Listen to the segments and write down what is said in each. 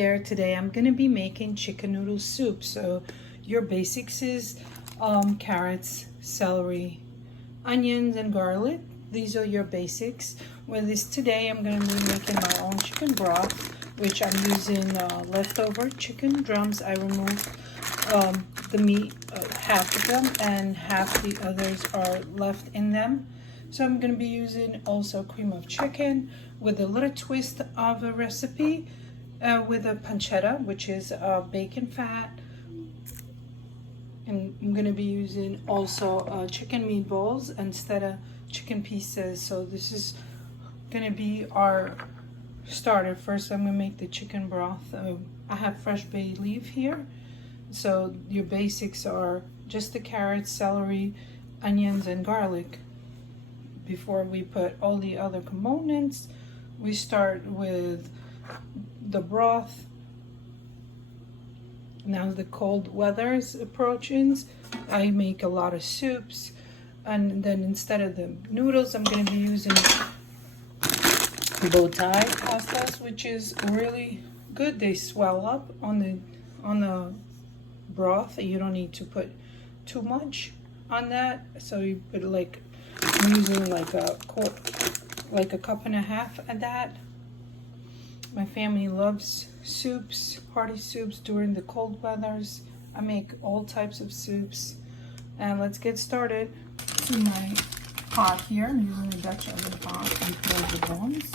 Today I'm going to be making chicken noodle soup. So your basics is carrots, celery, onions, and garlic. These are your basics. With this today I'm going to be making my own chicken broth, which I'm using leftover chicken drums. I removed the meat, half of them, and half the others are left in them. So I'm going to be using also cream of chicken with a little twist of a recipe. With a pancetta, which is bacon fat, and I'm going to be using also chicken meatballs instead of chicken pieces. So this is going to be our starter. First I'm going to make the chicken broth. I have fresh bay leaf here. So your basics are just the carrots, celery, onions, and garlic. Before we put all the other components, we start with the broth. Now the cold weather is approaching. I make a lot of soups, and then instead of the noodles I'm going to be using bowtie pastas, which is really good. They swell up on the broth. You don't need to put too much on that, so you put like, I'm using like a cup and a half of that. My family loves soups, hearty soups during the cold weathers. I make all types of soups. And let's get started. In my pot here, I'm using a Dutch oven pot. I throw the bones,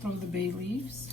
throw the bay leaves.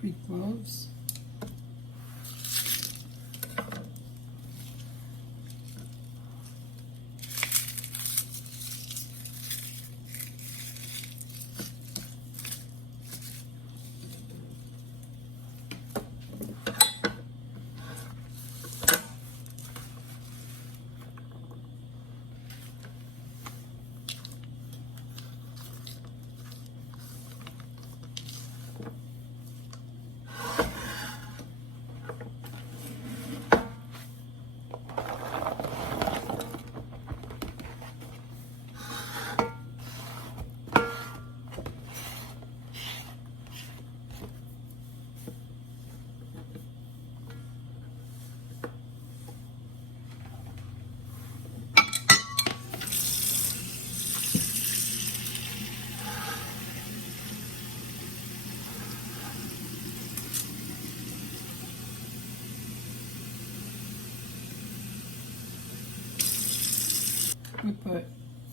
Three cloves.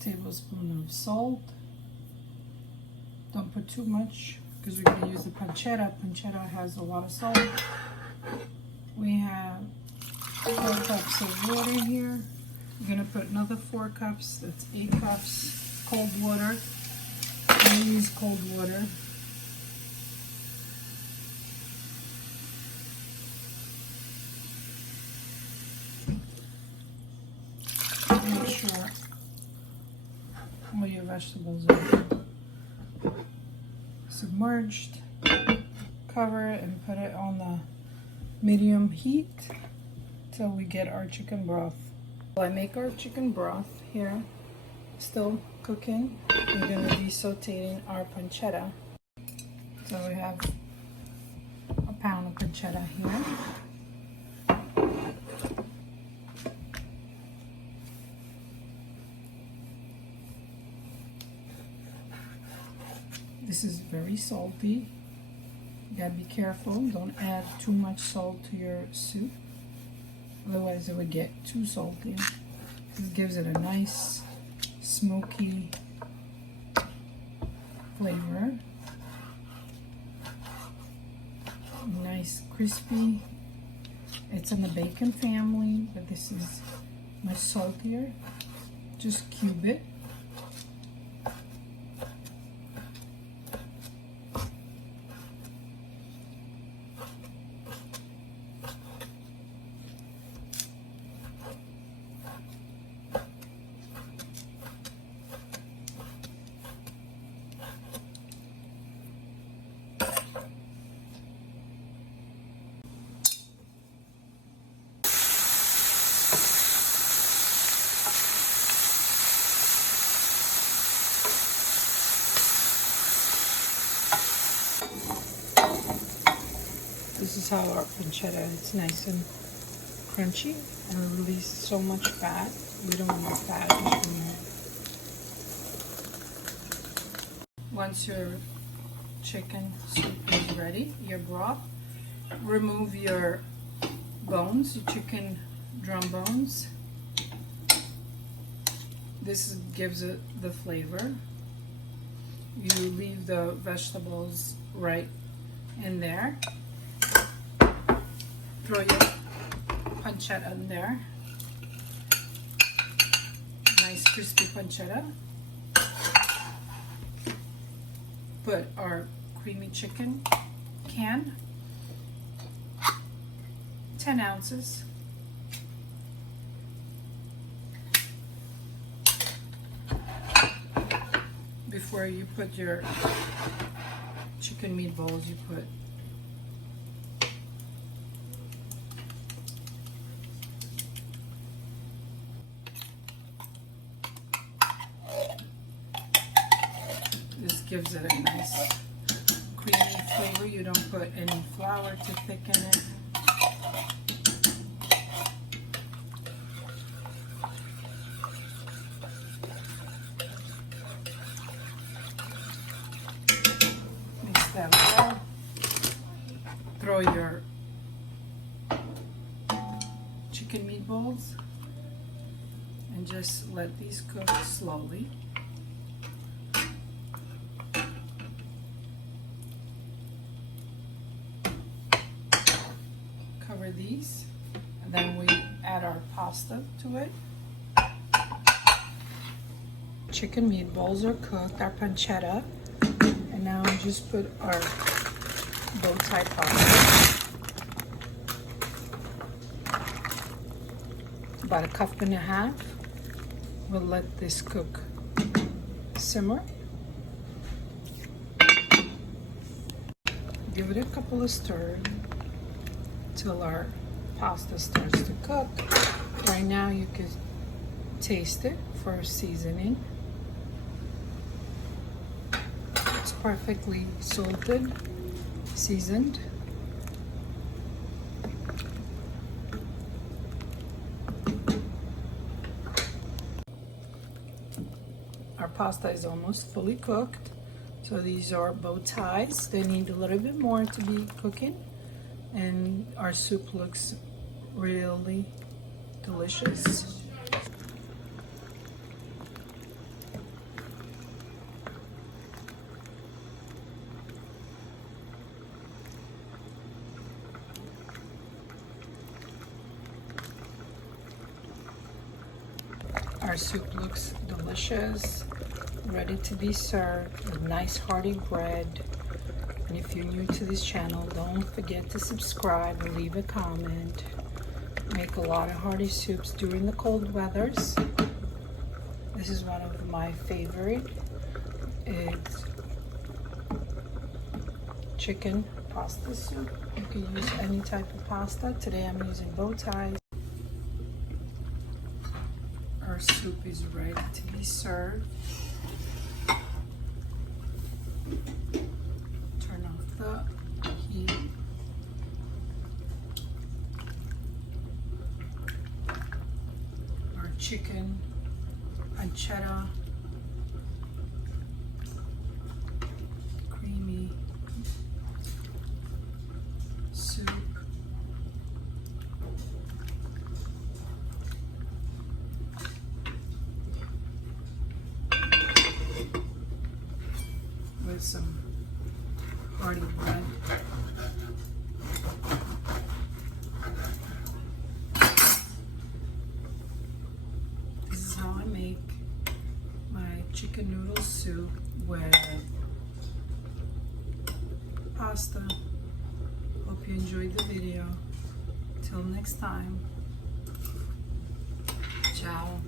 tablespoon of salt. Don't put too much because we're going to use the pancetta. Pancetta has a lot of salt. We have 4 cups of water here. We're going to put another 4 cups. That's 8 cups cold water. I use cold water. Make sure all your vegetables are submerged. Cover it and put it on the medium heat till we get our chicken broth. While I make our chicken broth here, still cooking, we're going to be sauteing our pancetta. So we have a pound of pancetta here. This is very salty. You gotta be careful. Don't add too much salt to your soup. Otherwise it would get too salty. This gives it a nice smoky flavor. Nice crispy. It's in the bacon family, but this is much saltier. Just cube it. This is how our pancetta is nice and crunchy and release so much fat. We don't want fat. Once your chicken soup is ready, your broth, remove your bones, your chicken drum bones. This gives it the flavor. You leave the vegetables right in there. Throw your pancetta in there. Nice crispy pancetta. Put our creamy chicken can, 10 ounces. Before you put your chicken meatballs, you put gives it a nice creamy flavor. You don't put any flour to thicken it. Mix that well. Throw your chicken meatballs and just let these cook slowly. Cover these, and then we add our pasta to it. Chicken meatballs are cooked, our pancetta, and now we just put our bow tie pasta. About a cup and a half. We'll let this cook, simmer. Give it a couple of stirs till our pasta starts to cook. Right now you can taste it for seasoning. It's perfectly salted, seasoned. Our pasta is almost fully cooked. So these are bow ties. They need a little bit more to be cooking. And our soup looks really delicious. Our soup looks delicious, ready to be served with nice hearty bread. And if you're new to this channel, don't forget to subscribe and leave a comment. Make a lot of hearty soups during the cold weathers. This is one of my favorite. It's chicken pasta soup. You can use any type of pasta. Today I'm using bowtie. Our soup is ready to be served. Turn off the heat. Our chicken pancetta, creamy soup. With some hearty bread. This is how I make my chicken noodle soup with pasta. Hope you enjoyed the video. Till next time. Ciao.